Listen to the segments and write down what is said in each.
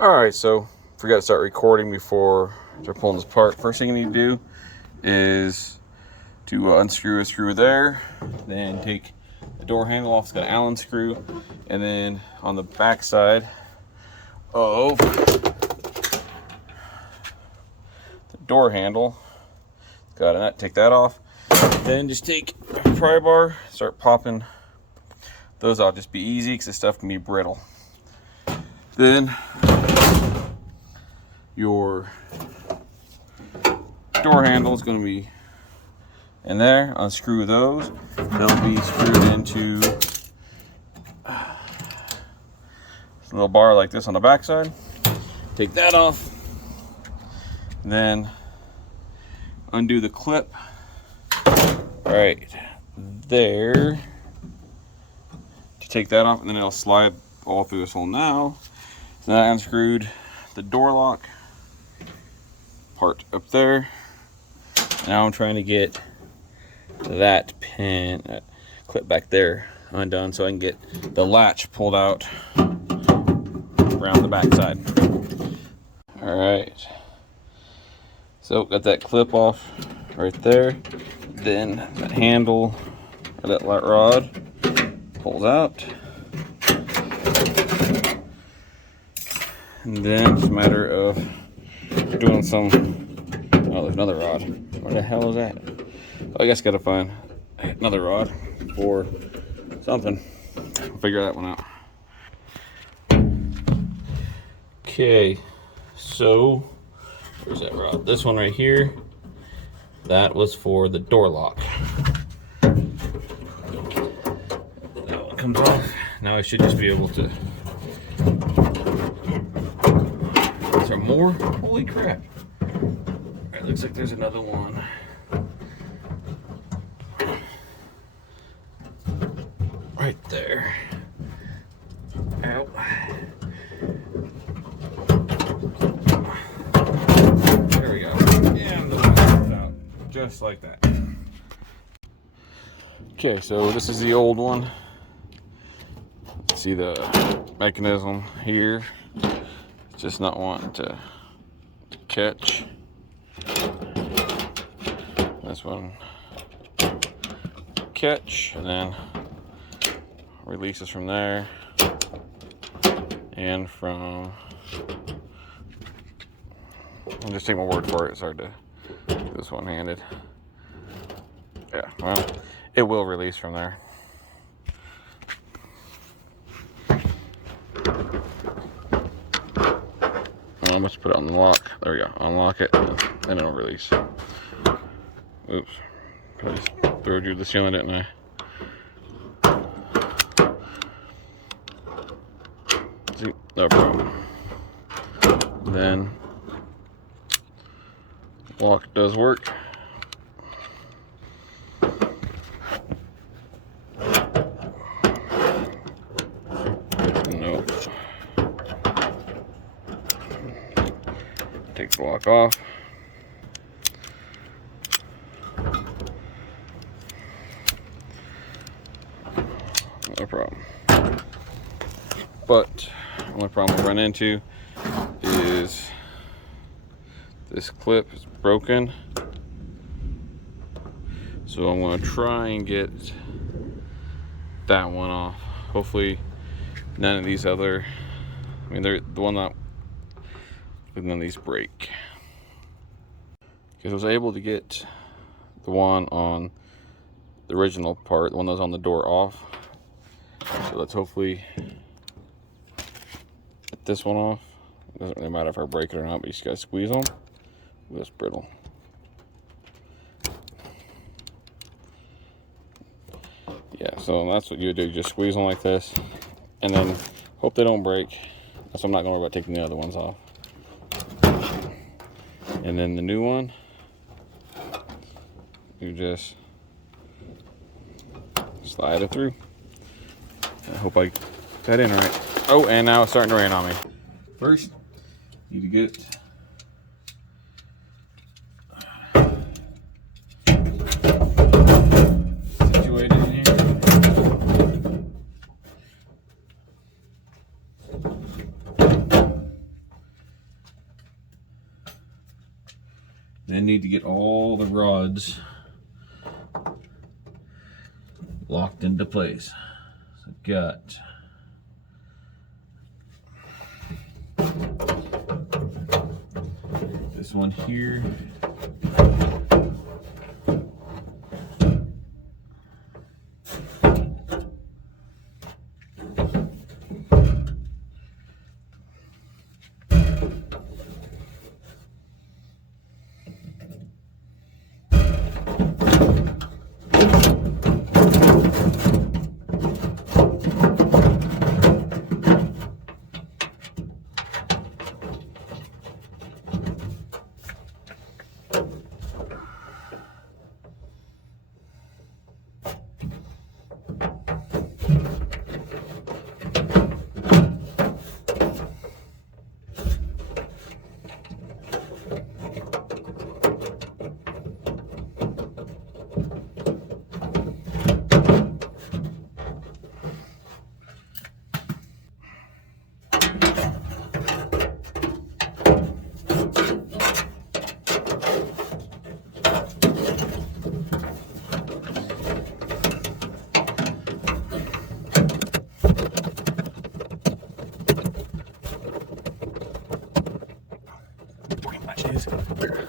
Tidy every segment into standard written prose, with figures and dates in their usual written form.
Alright, so forgot to start recording before I start pulling this apart. First thing you need to do is to unscrew a screw there, then take the door handle off. It's got an Allen screw, and then on the back side of the door handle, it's got a nut. Take that off. Then just take a pry bar, start popping those out. Just be easy because this stuff can be brittle. Then your door handle is going to be in there. Unscrew those. They'll be screwed into a little bar like this on the back side. Take that off. And then undo the clip right there to take that off, and then it'll slide all through this hole. Now, so I unscrewed the door lock part up there. Now I'm trying to get that pin, clip back there undone so I can get the latch pulled out around the back side. Alright, so got that clip off right there. Then that handle, or that rod, pulls out. And then it's a matter of doing some, oh, there's another rod. Where the hell is that? Oh, I guess gotta find another rod for something. I'll figure that one out. Okay, so where's that rod? This one right here. That was for the door lock. That one comes off. Now I should just be able to. Is there more? Holy crap. It looks like there's another one. Right there. Ow. There we go. And the one comes out. Just like that. Okay, so this is the old one. See the mechanism here. It's just not wanting to catch. This one catch, and then releases from there, and from, I'll just take my word for it. It's hard to do this one-handed. Yeah, well, it will release from there. I must put it on the lock. There we go. Unlock it, and it'll release. Oops. I just threw you the ceiling, didn't I? See, no problem. Then lock does work. Nope. Take the lock off. No problem. But the only problem I run into is this clip is broken. So I'm going to try and get that one off. Hopefully none of these other, I mean, they're the one that, none of these break. Because I was able to get the one on the original part, the one that was on the door, off. So let's hopefully get this one off. It doesn't really matter if I break it or not, but you just gotta squeeze them. That's brittle. Yeah, so that's what you would do. Just squeeze them like this, and then hope they don't break. So I'm not gonna worry about taking the other ones off. And then the new one, you just slide it through. I hope I got that in right. Oh, and now it's starting to rain on me. First, you need to get situated in here. Then need to get all the rods locked into place. So got this one here. Is where?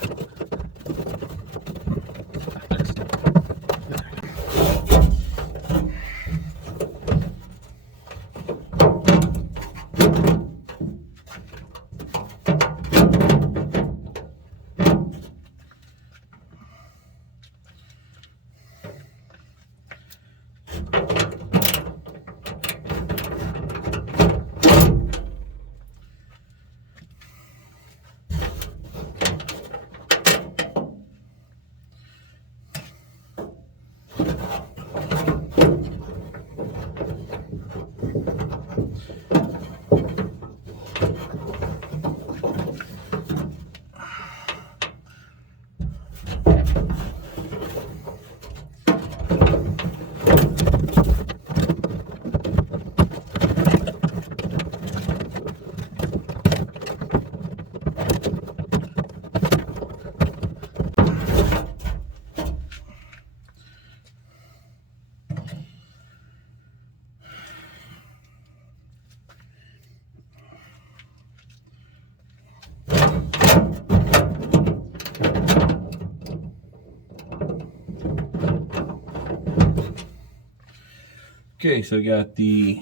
Okay, so I got the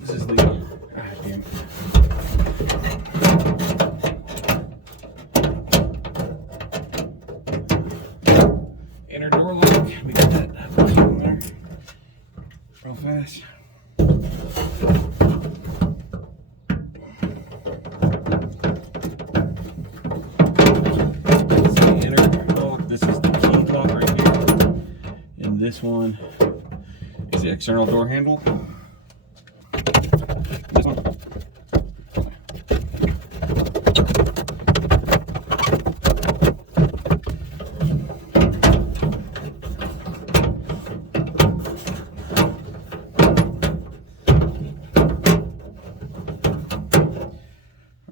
this is the damn it. Inner door lock. We got that in there real fast. This is the key lock right here, and this one is the external door handle. This one.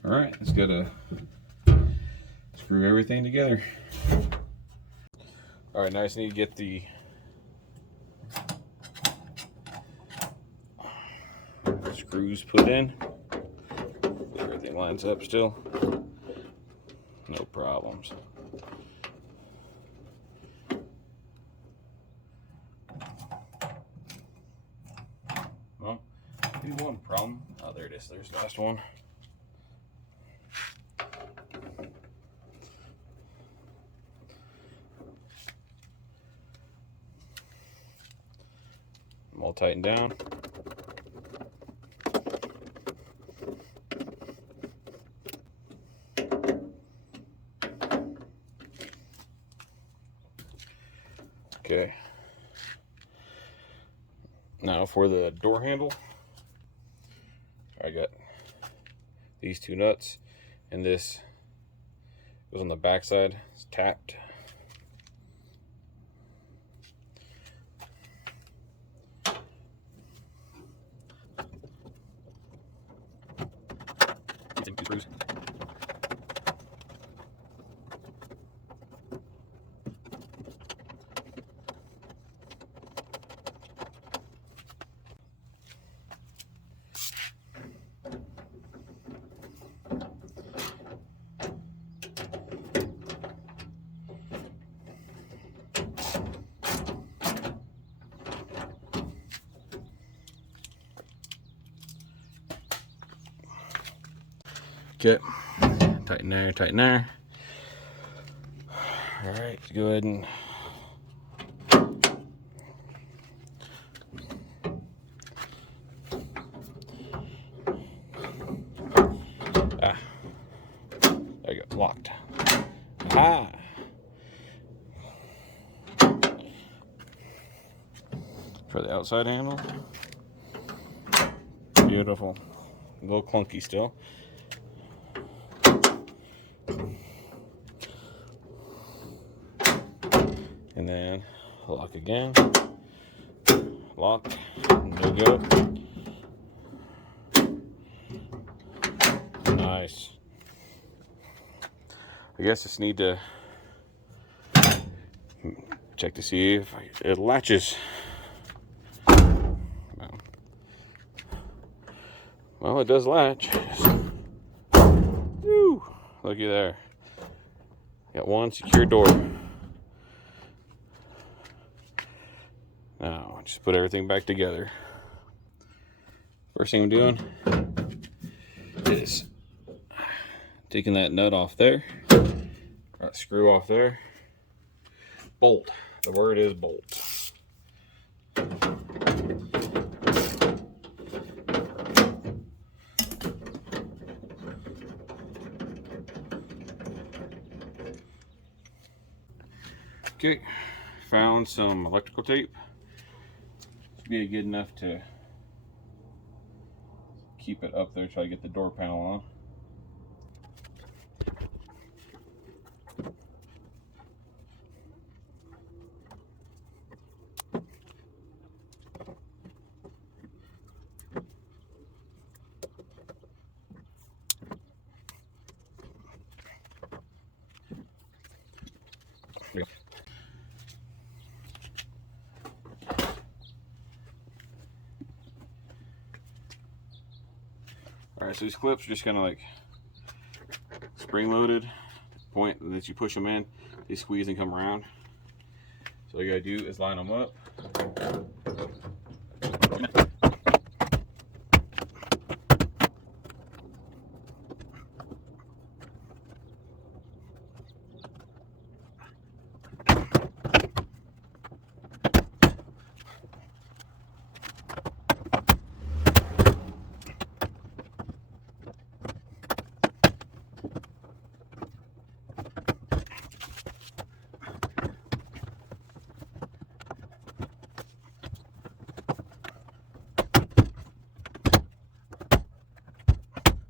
All right, let's go to screw everything together. All right, now I just need to get the screws put in. Everything lines up still. No problems. Well, maybe one problem. Oh, there it is. There's the last one. I'm all tightened down. Okay. Now for the door handle, I got these two nuts, and this goes on the back side. It's tapped. Two screws. Okay, tighten there, tighten there. All right, let's go ahead and there you go, locked. Ah. For the outside handle. Beautiful. A little clunky still. And then lock again. Lock. There you go. Nice. I guess just need to check to see if it latches. Well, it does latch. Woo! Looky there. Got one secure door. Now, just put everything back together. First thing I'm doing is taking that nut off there, that screw off there. Bolt. The word is bolt. Okay, found some electrical tape. Should be good enough to keep it up there, try to get the door panel on. Alright, so these clips are just kind of like spring loaded. Point that you push them in, they squeeze and come around. So all you gotta do is line them up.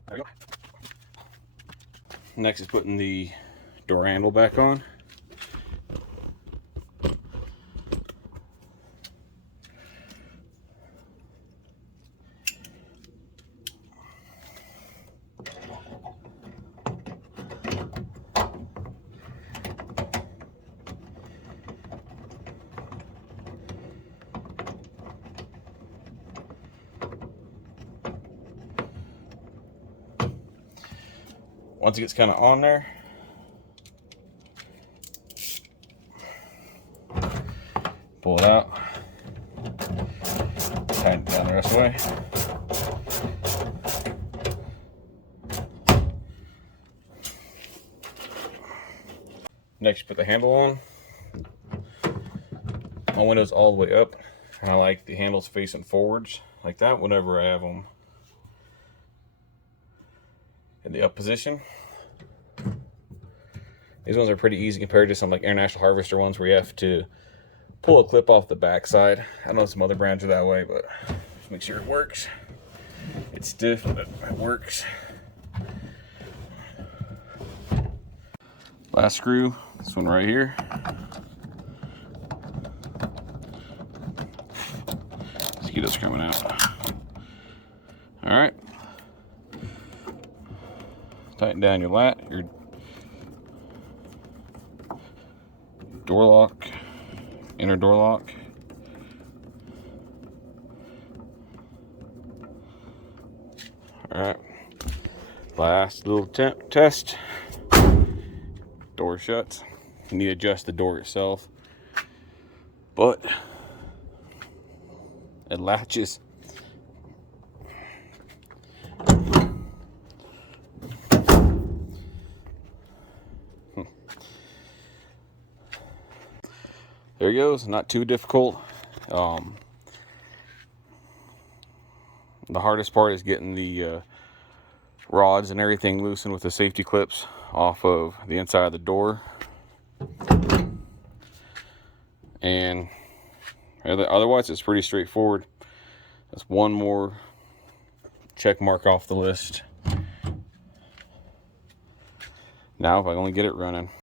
There you go. Next is putting the door handle back on. Once it gets kind of on there, pull it out, tighten it down the rest of the way. Next, you put the handle on. My window's all the way up, and I like the handles facing forwards like that whenever I have them in the up position. These ones are pretty easy compared to some like International Harvester ones where you have to pull a clip off the back side. I know some other brands are that way, but just make sure it works. It's stiff, but it works. Last screw, this one right here. Mosquitoes coming out. All right. Tighten down your your door lock, inner door lock. All right. Last little test. Door shuts. You need to adjust the door itself, but it latches. there he goes. Not too difficult. The hardest part is getting the rods and everything loosened with the safety clips off of the inside of the door. And otherwise it's pretty straightforward. That's one more check mark off the list. Now if I only get it running.